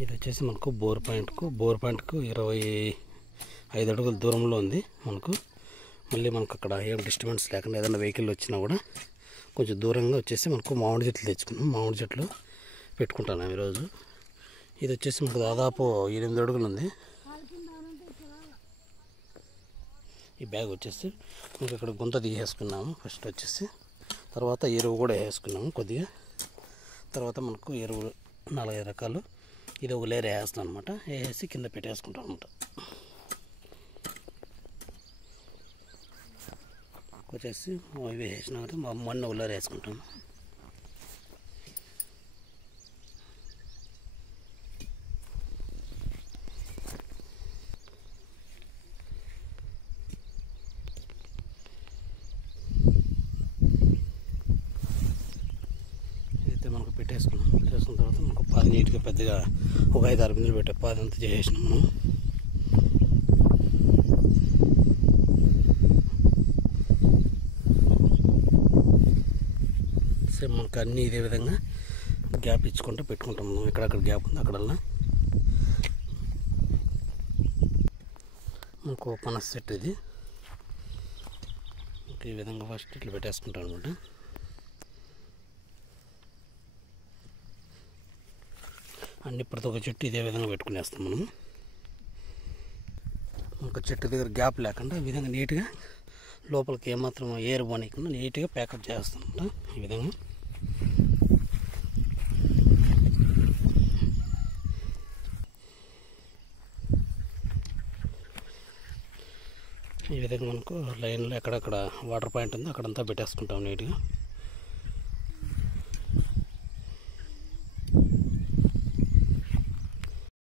ఇది వచ్చేసి మనకు బోర్ పాయింట్కు 25 అడుగుల దూరంలో ఉంది మనకు. మళ్ళీ మనకు అక్కడ ఏం డిస్టర్బెన్స్ లేకుండా ఏదైనా వెహికల్ వచ్చినా కూడా కొంచెం దూరంగా వచ్చేసి మనకు మామిడి చెట్లు తెచ్చుకున్నాం. మామిడి చెట్లు పెట్టుకుంటాను ఈరోజు. ఇది వచ్చేసి మనకు దాదాపు 8 అడుగులు ఉంది. ఈ బ్యాగ్ వచ్చేసి మనకి ఇక్కడ గుంత తీసేసుకున్నాము ఫస్ట్ వచ్చేసి. తర్వాత ఎరువు కూడా వేసుకున్నాము కొద్దిగా. తర్వాత మనకు ఎరువులు 4-5 రకాలు. ఇది ఒక లేయర్ వేస్తాం అనమాట. వేసి కింద పెట్టేసుకుంటాం అనమాట. వచ్చేసి ఇవి వేసిన మన్ను ఒక లేయర్ వేసుకుంటాము. మనకు పెట్టేసుకున్నాం. పెట్టేసుకున్న తర్వాత మనకు పాది నీట్గా పెద్దగా ఒక 5-6 బిందులు పెట్టే పాది అంతా చేసేసినాం మనం. సేమ్ మనకు అన్నీ ఇదే విధంగా గ్యాప్ ఇచ్చుకుంటూ పెట్టుకుంటాం మనం. ఎక్కడక్కడ గ్యాప్ ఉంది అక్కడల్లా మనకు పనస చెట్టు ఇది. ఈ విధంగా ఫస్ట్ ఇట్లా పెట్టేసుకుంటాం అనమాట. అన్ని ప్రతి ఒక్క చెట్టు ఇదే విధంగా పెట్టుకునేస్తాం మనం. ఒక చెట్టు దగ్గర గ్యాప్ లేకుండా ఈ విధంగా నీట్గా లోపలికి ఏమాత్రం ఎయిర్ పోనీయకుండా నీట్గా ప్యాకప్ చేస్తాం ఈ విధంగా. ఈ విధంగా మనకు లైన్లో ఎక్కడెక్కడ వాటర్ పాయింట్ ఉందో అక్కడంతా పెట్టేసుకుంటాం నీట్గా.